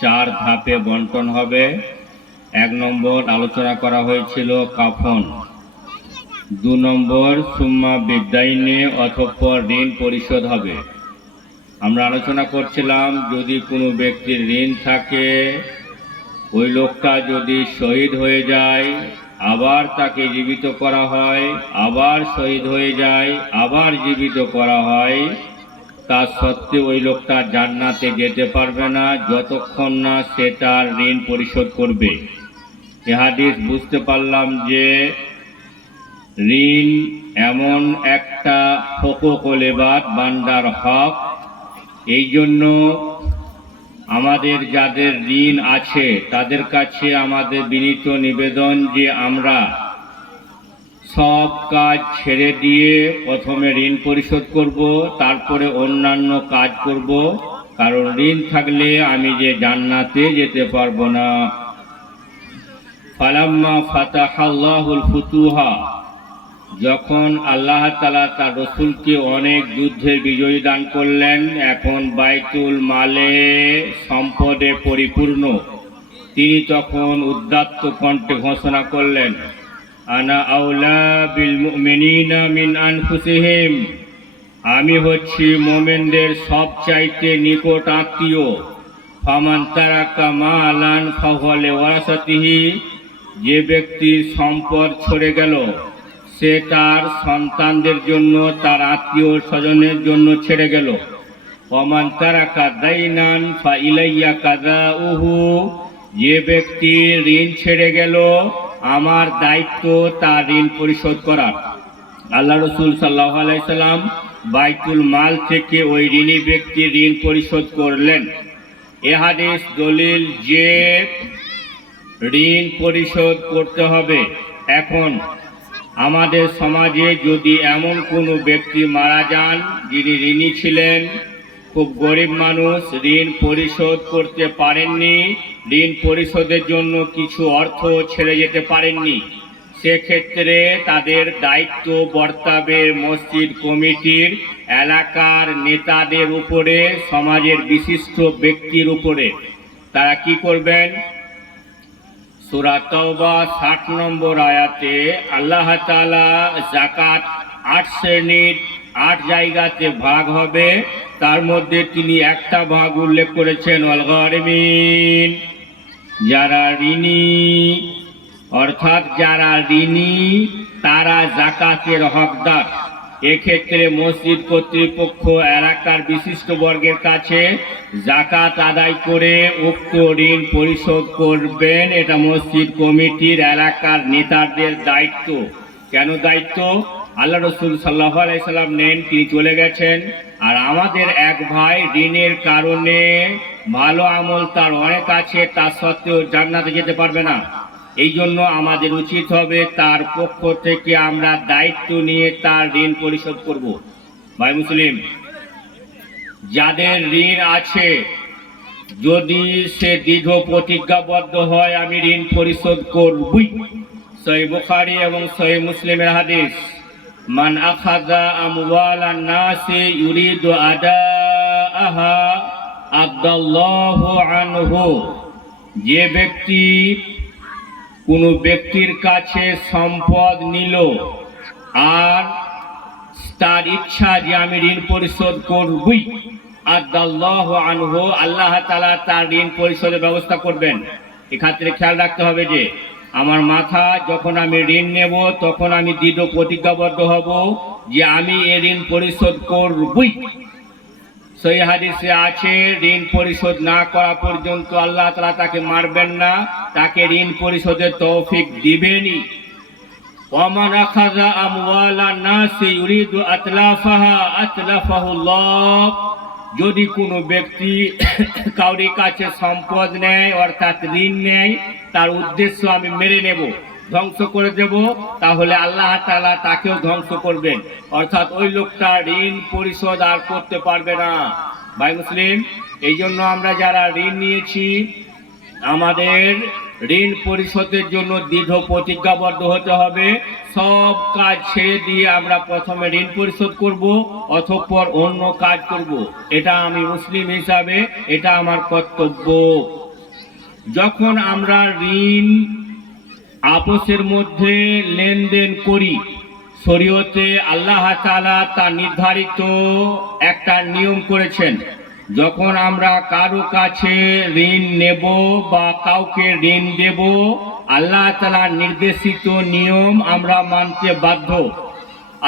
চার ধাপে বন্টন হবে। 1 নম্বর আলোচনা করা হয়েছিল কাফন, 2 নম্বর সুম্মা বিদাইনে অতঃপর ঋণ পরিশোধ হবে। আমরা আলোচনা করছিলাম যদি কোনো ব্যক্তির ঋণ থাকে, ওই লোকটা যদি শহীদ হয়ে যায়, আবার তাকে জীবিত করা হয়, আবার শহীদ হয়ে যায়, আবার জীবিত করা হয়, তা সত্ত্বেও ওই লোকটা জান্নাতে যেতে পারবে না যতক্ষণ না সে তার ঋণ পরিশোধ করবে। এ হাদিস বুঝতে পারলাম যে ঋণ এমন একটা হুকুকুল ইবাদ, বান্দার হক। এই জন্য আমাদের যাদের ঋণ আছে তাদের কাছে আমাদের বিনীত নিবেদন যে আমরা সব কাজ ছেড়ে দিয়ে প্রথমে ঋণ পরিশোধ করব, তারপরে অন্যান্য কাজ করব, কারণ ঋণ থাকলে আমি যে জান্নাতে যেতে পারবো না। ফালাম্মা ফাতাহাল্লাহুল ফুতুহা, যখন আল্লাহ তাআলা তার রাসূলকে অনেক যুদ্ধের বিজয় দান করলেন, এখন বাইতুল মালে সম্পদে পরিপূর্ণ, তিনি তখন উদ্দাত্ত কণ্ঠে ঘোষণা করলেন, আনা আউলা বিল মুমিনিনা মিন আনফুসিহিম, আমি হচ্ছি মুমিনদের সবচাইতে নিকট আত্মীয়। ফামান তারাকা মালান ফাহুয়া লিওয়ারাসাতিহি, যে ব্যক্তি সম্পদ ছড়ে গেল সে তার সন্তানদের জন্য, তার আত্মীয় স্বজনের জন্য ছেড়ে গেল। ওমান তারাকা দাইনান ফা ইলাইয়া কাযাউহু, যে ব্যক্তি ঋণ ছেড়ে গেল আমার দায়িত্ব তার ঋণ পরিশোধ করা। আল্লাহ রাসূল সাল্লাল্লাহু আলাইহি সাল্লাম বাইতুল মাল থেকে ওই ঋণী ব্যক্তির ঋণ পরিশোধ করলেন। এ হাদিস দলিল যে ঋণ পরিশোধ করতে হবে। এখন আমাদের সমাজে যদি এমন কোনো ব্যক্তি মারা যান যিনি ঋণী ছিলেন, খুব গরিব মানুষ, ঋণ পরিশোধ করতে পারেননি, ঋণ পরিশোধের জন্য কিছু অর্থ ছেড়ে যেতে পারেননি, সেক্ষেত্রে তাদের দায়িত্ব বর্তাবে মসজিদ কমিটির, এলাকার নেতাদের উপরে, সমাজের বিশিষ্ট ব্যক্তির উপরে। তারা কি করবেন? সূরা তাওবা 60 নম্বর আয়াতে আল্লাহ তাআলা যাকাত 8 শ্রেণীর 8 জায়গাতে ভাগ হবে, তার মধ্যে তিনি একটা ভাগ উল্লেখ করেছেন, ওয়াল গারিমিন, যারা ঋণী, অর্থাৎ যারা ঋণী তারা যাকাতের হকদার। এক্ষেত্রে মসজিদ কর্তৃপক্ষ এলাকার বিশিষ্ট বর্গের কাছে যাকাত আদায় করে উক্ত ঋণ পরিশোধ করবেন। এটা মসজিদ কমিটির এলাকার নেতাদের দায়িত্ব। কেন দায়িত্ব? আল্লাহ রাসূল সাল্লাল্লাহু আলাইহি সাল্লাম নেন, তিনি চলে গেছেন, আর আমাদের এক ভাই ঋণের কারণে ভালো আমল তার অনেক আছে, তা সত্ত্বেও জান্নাতে যেতে পারবে না। এই জন্য আমাদের উচিত হবে তার পক্ষ থেকে আমরা দায়িত্ব নিয়ে তার ঋণ পরিশোধ করব। ভাই মুসলিম, যাদের ঋণ আছে, যদি সে দৃঢ় প্রতিজ্ঞাবদ্ধ হয় আমি ঋণ পরিশোধ করবই, সহিহ বুখারী এবং সহিহ মুসলিমের হাদিস, মান আখাযা আমওয়ালান নাসি ইউরিদু আদাআহা আদাল্লাহু আনহু, যে ব্যক্তি কোনো ব্যক্তির কাছে সম্পদ নিল আর তার ইচ্ছা যে আমি ঋণ পরিশোধ করবই, আদাল্লাহু আনহু, আল্লাহ তাআলা তার ঋণ পরিশোধের ব্যবস্থা করবেন। এক্ষেত্রে খেয়াল রাখতে হবে যে আমার মাথা যখন আমি ঋণ নেব তখন আমি দৃঢ় প্রতিজ্ঞাবদ্ধ হব যে আমি এ ঋণ পরিশোধ করবই। সহিহ হাদিসে আছে ঋণ পরিশোধ না করা পর্যন্ত আল্লাহ তাআলা তাকে মারবেন না, তাকে ঋণ পরিশোধের তৌফিক দিবেনই। ওয়ামান আখাযা আমওয়ালান নাসি ইউরিদু আতলাফাহা আতলাফাহুল্লাহ, যদি কোনো ব্যক্তি কাউরি কাছে সম্পদ নেয় অর্থাৎ ঋণ নেয়, তার উদ্দেশ্য আমি মেরে নেব, ধ্বংস করে দেব, তাহলে আল্লাহ তাআলা তাকেও ধ্বংস করবেন, অর্থাৎ ওই লোকটা ঋণ পরিশোধ আর করতে পারবে না। ভাই মুসলিম, এই জন্য আমরা যারা ঋণ নিয়েছি আমাদের ঋণ পরিশোধের জন্য দৃঢ় প্রতিজ্ঞাবদ্ধ হতে হবে। সব কাজ ছেড়ে দিয়ে আমরা প্রথমে ঋণ পরিশোধ করব, অতঃপর অন্য কাজ করব। এটা আমি মুসলিম হিসাবে এটা আমার কর্তব্য। যখন আমরা ঋণ আপোষের মধ্যে লেনদেন করি, শরীয়তে আল্লাহ তাআলা তা নির্ধারিত একটা নিয়ম করেছেন। যখন আমরা কারো কাছে ঋণ নেব বা কাউকে ঋণ দেব, আল্লাহ তাআলার নির্দেশিত নিয়ম আমরা মানতে বাধ্য।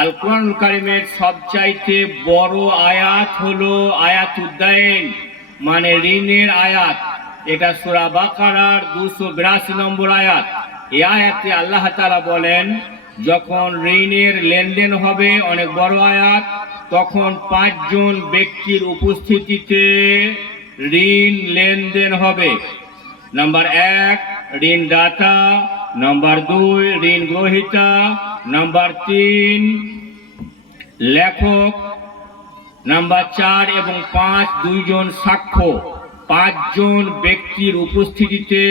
আল কোরআনুল কারীমের সবচাইতে বড় আয়াত হলো আয়াতুদ্দাইন, মানে ঋণের আয়াত। এটা সূরা বাকারার 282 নম্বর আয়াত। এই আয়াতে আল্লাহ তাআলা বলেন, যখন ঋণের লেনদেন হবে, অনেক বড় আয়াত, তখন 5 জন ব্যক্তির উপস্থিতিতে ঋণ লেনদেন হবে। নাম্বার 1 ঋণদাতা, নাম্বার 2 ঋণ গ্রহীতা, নাম্বার 3 লেখক, নাম্বার 4 এবং 5 দুইজন সাক্ষ্য। 5 জন ব্যক্তির উপস্থিতিতে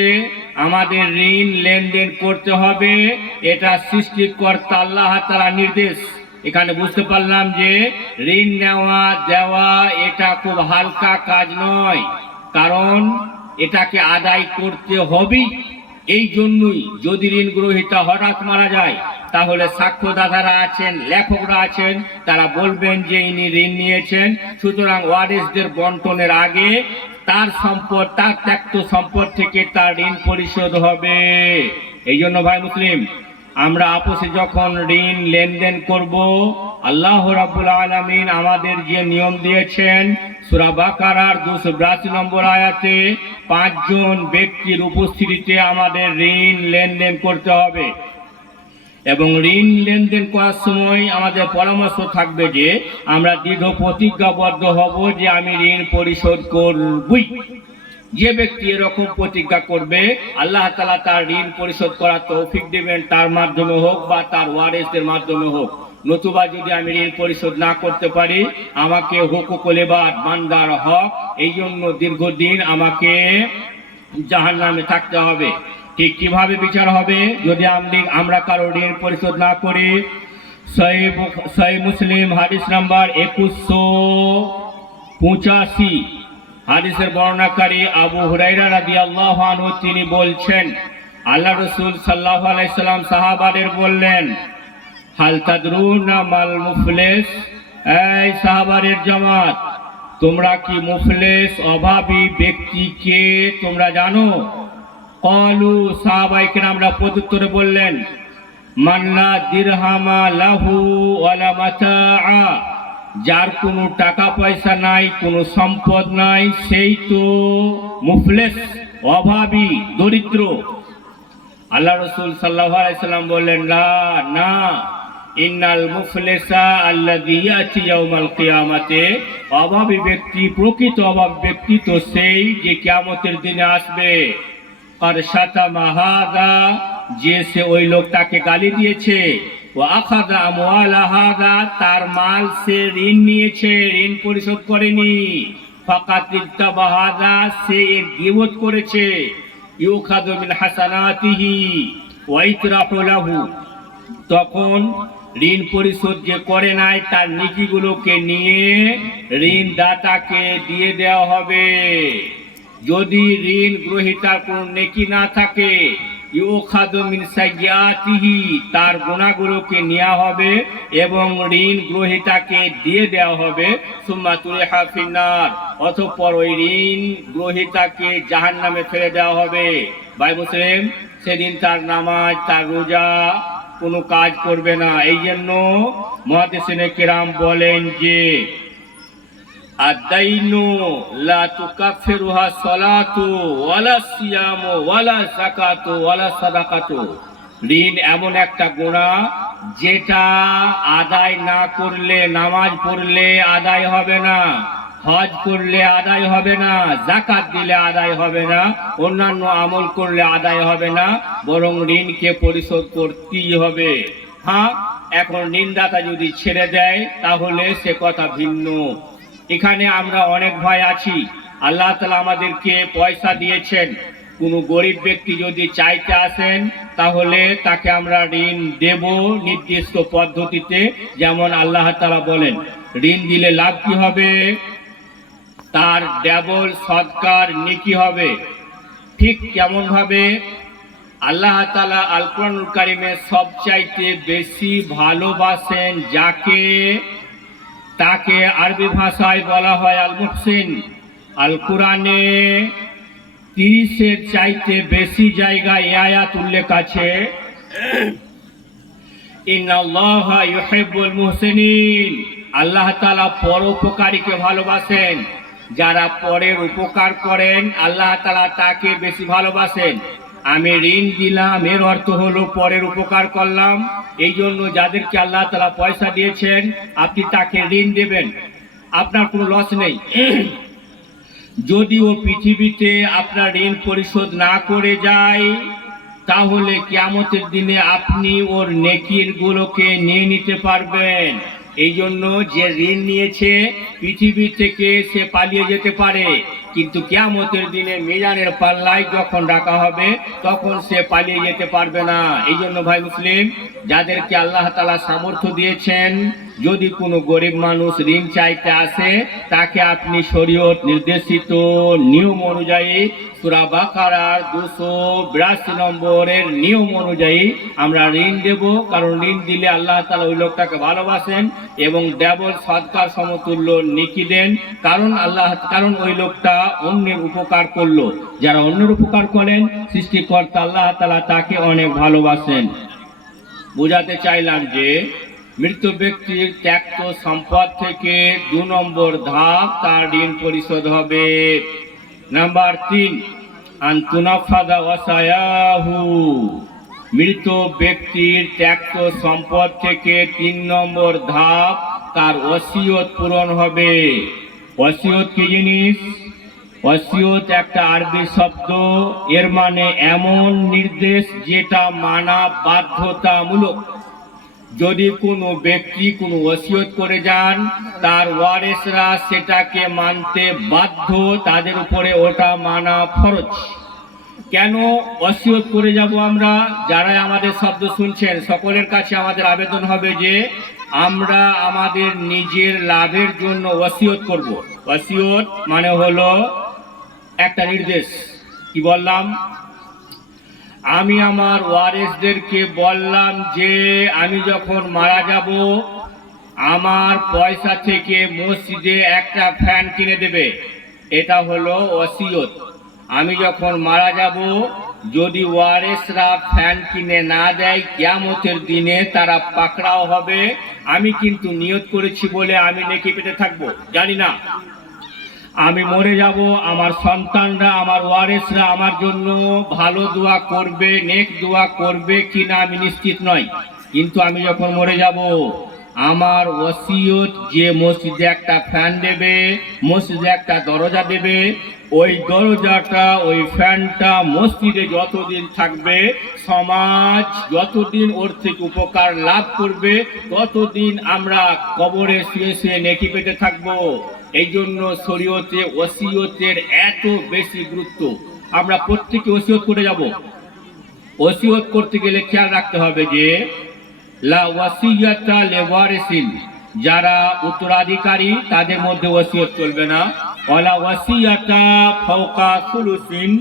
আমাদের ঋণ লেনদেন করতে হবে। এটা সৃষ্টিকর্তা আল্লাহ তাআলার নির্দেশ। এখানে বুঝতে পারলাম যে ঋণ নেওয়া দেওয়া এটা খুব হালকা কাজ নয়, কারণ এটাকে আদায় করতে হবেই। এই জন্যই যদি ঋণ গ্রহীতা হঠাৎ মারা যায়, তাহলে সাক্ষ্যদাতারা আছেন, লেখকরা আছেন, তারা বলবেন যে ইনি ঋণ নিয়েছেন। সুতরাং ওয়ারিসদের বন্টনের আগে তার সম্পদ, তার ত্যক্ত সম্পদ থেকে তার ঋণ পরিশোধ হবে। এই জন্য ভাই মুসলিম, আমরা আপোষে যখন ঋণ লেনদেন করব, আল্লাহ রাব্বুল আলামিন আমাদের যে নিয়ম দিয়েছেন, সূরা বাকারার 282 নম্বর আয়াতে 5 জন ব্যক্তির উপস্থিতিতে আমাদের ঋণ লেনদেন করতে হবে। এবং ঋণ লেনদেন করার সময় আমাদের পরামর্শ থাকবে যে আমরা দৃঢ় প্রতিজ্ঞাবদ্ধ হব যে আমি ঋণ পরিশোধ করবই। যে ব্যক্তি এরকম প্রতিজ্ঞা করবে, আল্লাহ তাআলা তার ঋণ পরিশোধ করার তৌফিক দিবেন, তার মাধ্যমে হোক বা তার ওয়ারিসদের মাধ্যমে হোক। নতুবা যদি আমি ঋণ পরিশোধ না করতে পারি, আমাকে হুকুকুল ইবাদ, বান্দার হক, এই জন্য দীর্ঘদিন আমাকে জাহান্নামে থাকতে হবে। ঠিক কিভাবে বিচার হবে যদি আমরা কারো ঋণ পরিশোধ না করি? সহিহ মুসলিম হাদিস নাম্বার 2185, হাদিসের বর্ণনাকারী আবু হুরায়রা রাদিয়াল্লাহু আনহু, তিনি বলছেন, আল্লাহ রাসূল সাল্লাল্লাহু আলাইহি সাল্লাম সাহাবাদের বললেন, হাল তাদরুনা মাল মুফলিস? এই সাহাবাদের জামাত, তোমরা কি মুফলিস, অভাবী ব্যক্তিকে তোমরা জানো? ক্বালু, সাহাবায়ে কেরামরা প্রত্যুত্তরে বললেন, মান্না দিরহামা লাহু ওয়ালা মাতাআ, যার কোনো টাকা পয়সা নাই, কোনো সম্পদ নাই, সেই তো মুফলিস, অভাবী, দরিদ্র। আল্লাহ রাসূল সাল্লাল্লাহু আলাইহি সাল্লাম বললেন, না, ইন্নাল মুফলিসা আল্লাযী ইয়াতি ইয়াউমাল কিয়ামাতে, অভাবী ব্যক্তি, প্রকৃত অভাবী ব্যক্তি তো সেই যে কিয়ামতের দিনে আসবে। আর শাতামা হাযা, যে সে ওই লোকটাকে গালি দিয়েছে, ওয়া আখাযা আমওয়ালা হাযা, তার মাল সে ঋণ নিয়েছে, ঋণ পরিশোধ করেনি। ফাকাত ইত্তাবা হাযা, সে এর গীবত করেছে। ইউখাযু মিন হাসানাতিহি ওয়া ইতরাহু লাহু, তখন ঋণ পরিশোধ যে করে নাই তার নেকিগুলোকে নিয়ে ঋণদাতাকে দিয়ে দেওয়া হবে। যদি ঋণ গ্রহীতার কোনো নেকি না থাকে, ইউখাযু মিন সাইয়্যাতিহি, তার গুনাহগুলোকে নেওয়া হবে এবং ঋণ গ্রহীতাকে দিয়ে দেওয়া হবে। সুম্মা তুরিহা ফিন্নার, অতঃপর ওই ঋণ গ্রহীতাকে জাহান্নামে ফেলে দেওয়া হবে। ভাই মুসলিম, সেদিন তার নামাজ, তার রোজা কোনো কাজ করবে না। এই জন্য মুহাদ্দিসিনে কেরাম বলেন যে আদাইনু লা তুকাফিরুহা সালাতু ওয়ালা সিয়ামু ওয়ালা যাকাতু ওয়ালা সাদাকাতু, ঋণ এমন একটা গুনাহ যেটা আদায় না করলে, নামাজ পড়লে আদায় হবে না, হজ করলে আদায় হবে না, যাকাত দিলে আদায় হবে না, অন্যান্য আমল করলে আদায় হবে না, বরং ঋণকে পরিশোধ করতেই হবে। হ্যাঁ, এখন ঋণদাতা যদি ছেড়ে দেয় তাহলে সে কথা ভিন্ন। এখানে আমরা অনেক ভাই আছি, আল্লাহ তাআলা আমাদেরকে পয়সা দিয়েছেন। কোনো গরিব ব্যক্তি যদি চাইতে আসেন, তাহলে তাকে আমরা ঋণ দেব নির্দিষ্ট পদ্ধতিতে, যেমন আল্লাহ তাআলা বলেন। ঋণ দিলে লাভ কি হবে? তার ডাবল সদকার নেকি হবে। ঠিক কেমন ভাবে আল্লাহ তাআলা আল কোরআনুল কারীমে সবচাইতে বেশি ভালোবাসেন যাকে, তাকে আরবি ভাষায় বলা হয় আল মুহসিন। আল কোরআনে 30-এর চাইতে বেশি জায়গায় এই আয়াত উল্লেখ আছে, ইন্নাল্লাহা ইউহিব্বুল মুহসিনিন। আল্লাহ তাআলা পরোপকারীকে ভালোবাসেন। যারা পরের উপকার করেন আল্লাহ তাআলা তাকে বেশি ভালোবাসেন। আমি ঋণ দিলাম, এর অর্থ হলো পরের উপকার করলাম। এই জন্য যাদেরকে আল্লাহ তাআলা পয়সা দিয়েছেন আপনি তাকে ঋণ দেবেন, আপনার কোনো লস নেই। যদিও পৃথিবীতে আপনার ঋণ পরিশোধ না করে যায়, তাহলে কিয়ামতের দিনে আপনি ওর নেকির গুলোকে নিয়ে নিতে পারবেন। এই জন্য যে ঋণ নিয়েছে পৃথিবী থেকে সে পালিয়ে যেতে পারে, কিন্তু কিয়ামতের দিনে মিজানের পাল্লায় যখন রাখা হবে তখন সে পালিয়ে যেতে পারবে না। এই জন্য ভাই মুসলিম, যাদেরকে আল্লাহ তাআলা সামর্থ্য দিয়েছেন, যদি কোনো গরিব মানুষ ঋণ চাইতে আসে তাকে আপনি শরীয়ত নির্দেশিত নিয়ম অনুযায়ী সূরা বাকারার 282 নম্বরের নিয়ম অনুযায়ী আমরা ঋণ দেব। কারণ ঋণ দিলে আল্লাহ তাআলা ওই লোকটাকে ভালোবাসেন এবং ডাবল সদকার সমতুল্য নেকি দেন। কারণ ওই লোকটা অন্যের উপকার করলো। যারা অন্যের উপকার করেন সৃষ্টিকর্তা আল্লাহ তাআলা তাকে অনেক ভালোবাসেন। বোঝাতে চাইলাম যে মৃত ব্যক্তির ত্যাক্ত সম্পদ থেকে 2 নম্বর ধাপ তার ঋণ পরিশোধ হবে। নাম্বার 3, আনতুনাফাদা ওয়াসায়াহু। মৃত ব্যক্তির ত্যাক্ত সম্পদ থেকে 3 নম্বর ধাপ তার ওসিয়ত পূরণ হবে। ওসিয়ত কি জিনিস? ওসিয়ত একটা আরবি শব্দ, এর মানে এমন নির্দেশ যেটা মানা বাধ্যতামূলক। যদি কোনো ব্যক্তি কোনো ওসিয়ত করে যান, তার ওয়ারিসরা সেটাকে মানতে বাধ্য, তাদের উপরে ওটা মানা ফরজ। কেন ওসিয়ত করে যাব আমরা? যারা আমাদের শব্দ শুনছেন সকলের কাছে আমাদের আবেদন হবে যে আমরা আমাদের নিজের লাভের জন্য ওসিয়ত করব। ওসিয়ত মানে হলো একটা নির্দেশ। কি বললাম? আমি আমার ওয়ারিসদেরকে বললাম যে আমি যখন মারা যাব আমার পয়সা থেকে মসজিদে একটা ফ্যান কিনে দেবে। এটা হলো ওসিয়ত। আমি যখন মারা যাব যদি ওয়ারিসরা ফ্যান কিনে না দেয়, কিয়ামতের দিনে তারা পাকড়াও হবে। আমি কিন্তু নিয়ত করেছি বলে আমি নেকি পেতে থাকবো? জানি না। আমি মরে যাব, আমার সন্তানরা, আমার ওয়ারিসরা আমার জন্য ভালো দোয়া করবে, নেক দোয়া করবে কিনা আমি নিশ্চিত নই। কিন্তু আমি যখন মরে যাব আমার ওসিয়ত যে মসজিদে একটা ফ্যান দেবে, মসজিদে একটা দরজা দেবে, ওই দরজাটা ওই ফ্যানটা মসজিদে যতদিন থাকবে, সমাজ যতদিন ওর থেকে উপকার লাভ করবে, ততদিন আমরা কবরে শুয়ে শুয়ে নেকি পেতে থাকবো। এই জন্য শরীয়তে ওসিয়তের এত বেশি গুরুত্ব। আমরা প্রত্যেকে ওসিয়ত করে যাব। ওসিয়ত করতে গেলে খেয়াল রাখতে হবে যে লা ওয়াসিয়াতা লিওয়ারিসিন, যারা উত্তরাধিকারী তাদের মধ্যে ওসিয়ত চলবে না। ওয়ালা ওয়াসিয়াতা ফাওকা সুলুসিন,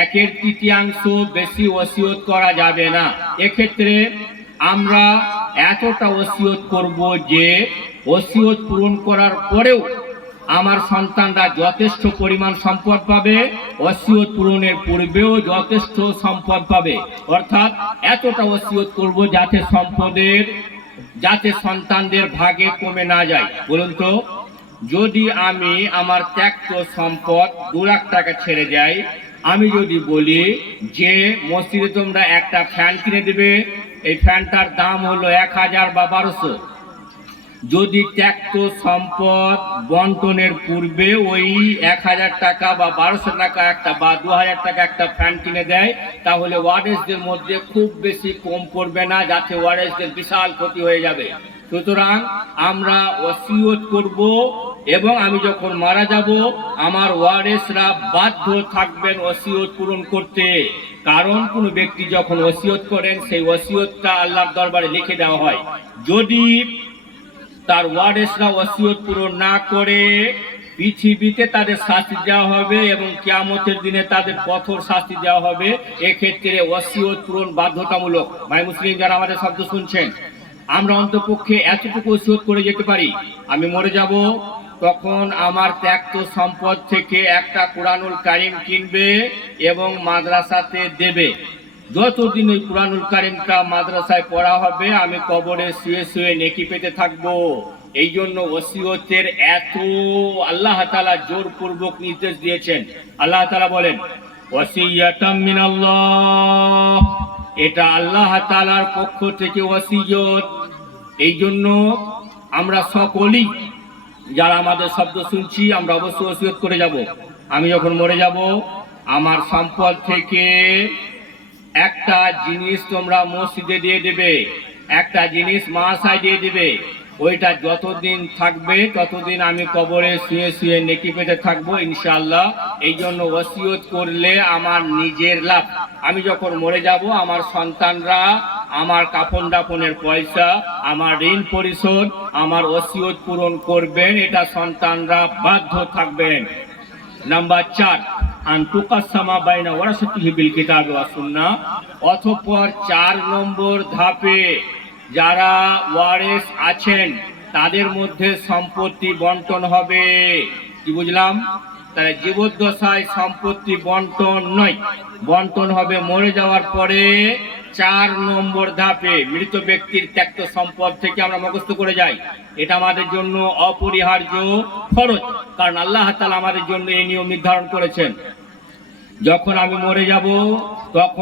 1/3 বেশি ওসিয়ত করা যাবে না। এক্ষেত্রে আমরা এতটা ওসিয়ত করব যে ওসিয়ত পূরণ করার পরেও আমার সন্তানরা যথেষ্ট পরিমাণ সম্পদ পাবে, ওসিয়ত পূরণের পূর্বেও যথেষ্ট সম্পদ পাবে। অর্থাৎ এতটা ওসিয়ত করব যাতে সন্তানদের ভাগে কমে না যায়। বলুন তো, যদি আমি আমার ত্যাক্ত সম্পদ 2 লাখ টাকা ছেড়ে যাই, আমি যদি বলি যে মসজিদে তোমরা একটা ফ্যান কিনে দেবে, এই ফ্যানটার দাম হলো 1000 বা 1200, যদি ত্যাক্ত সম্পদ বন্টনের পূর্বে ওই 1000 টাকা বা 1200 টাকা একটা বা 2000 টাকা একটা ফ্যান কিনে দেয়, তাহলে ওয়ারিসদের মধ্যে খুব বেশি কম পড়বে না, যাতে ওয়ারিসদের বিশাল ক্ষতি হয়ে যাবে। সুতরাং আমরা ওসিয়ত করব এবং আমি যখন মারা যাব আমার ওয়ারিসরা বাধ্য থাকবেন ওসিয়ত পূরণ করতে। কারণ কোনো ব্যক্তি যখন ওসিয়ত করেন সেই ওসিয়তটা আল্লাহর দরবারে লিখে দেওয়া হয়। যদি তার ওয়ারিসরা ওসিয়ত পূরণ না করে পৃথিবীতে তাদের শাস্তি দেওয়া হবে এবং কিয়ামতের দিনে তাদের কঠোর শাস্তি দেওয়া হবে। এক্ষেত্রে ওসিয়ত পূরণ বাধ্যতামূলক। ভাই মুসলিম যারা আমাদের শব্দ শুনছেন, আমরা অন্তপক্ষে এতটুকু ওসিয়ত করে যেতে পারি, আমি মরে যাব তখন আমার ত্যাক্ত সম্পদ থেকে একটা কুরআনুল কারীম কিনবে এবং মাদ্রাসাতে দেবে। যতদিন ওই কুরআনুল কারীমটা মাদ্রাসায় পড়া হবে আমি কবরে শুয়ে শুয়ে নেকি পেতে থাকবো। এই জন্য ওসিয়তের এত আল্লাহ তাআলা জোরপূর্বক নির্দেশ দিয়েছেন। আল্লাহ তাআলা বলেন ওয়াসিয়াতাম মিনাল্লাহ, এটা আল্লাহ তাআলার পক্ষ থেকে ওসিয়ত। এই জন্য আমরা সকলেই যারা আমাদের শব্দ শুনছি আমরা অবশ্যই ওসিয়ত করে যাব। আমি যখন মরে যাব আমার সম্পদ থেকে একটা জিনিস তোমরা মসজিদে দিয়ে দেবে, একটা জিনিস মাদ্রাসায় দিয়ে দেবে। ওইটা যতদিন থাকবে ততদিন আমি কবরে শুয়ে শুয়ে নেকি পেতে থাকবো ইনশাআল্লাহ। এই জন্য ওসিয়ত করলে আমার নিজের লাভ। আমি যখন মরে যাব আমার সন্তানরা আমার কাফন দাফনের পয়সা, আমার ঋণ পরিশোধ, আমার ওসিয়ত পূরণ করবেন, এটা সন্তানরা বাধ্য থাকবেন। নাম্বার 4, আনতুকাসামা বাইনা ওয়ারাসাতিহি বিল কিতাবি ওয়াস সুন্নাহ। অতঃপর 4 নম্বর ধাপে যারা ওয়ারিস আছেন তাদের মধ্যে সম্পত্তি বন্টন হবে। কি বুঝলাম? তাহলে জীবদ্দশায় সম্পত্তি বন্টন নয়, বন্টন হবে মরে যাওয়ার পরে 4 নম্বর ধাপে। মৃত ব্যক্তির ত্যাক্ত সম্পদ থেকে আমরা মুখস্থ করে যাই, এটা আমাদের জন্য অপরিহার্য ফরজ, কারণ আল্লাহ তাআলা আমাদের জন্য এই নিয়ম নির্ধারণ করেছেন। যখন আমি মরে যাব তখন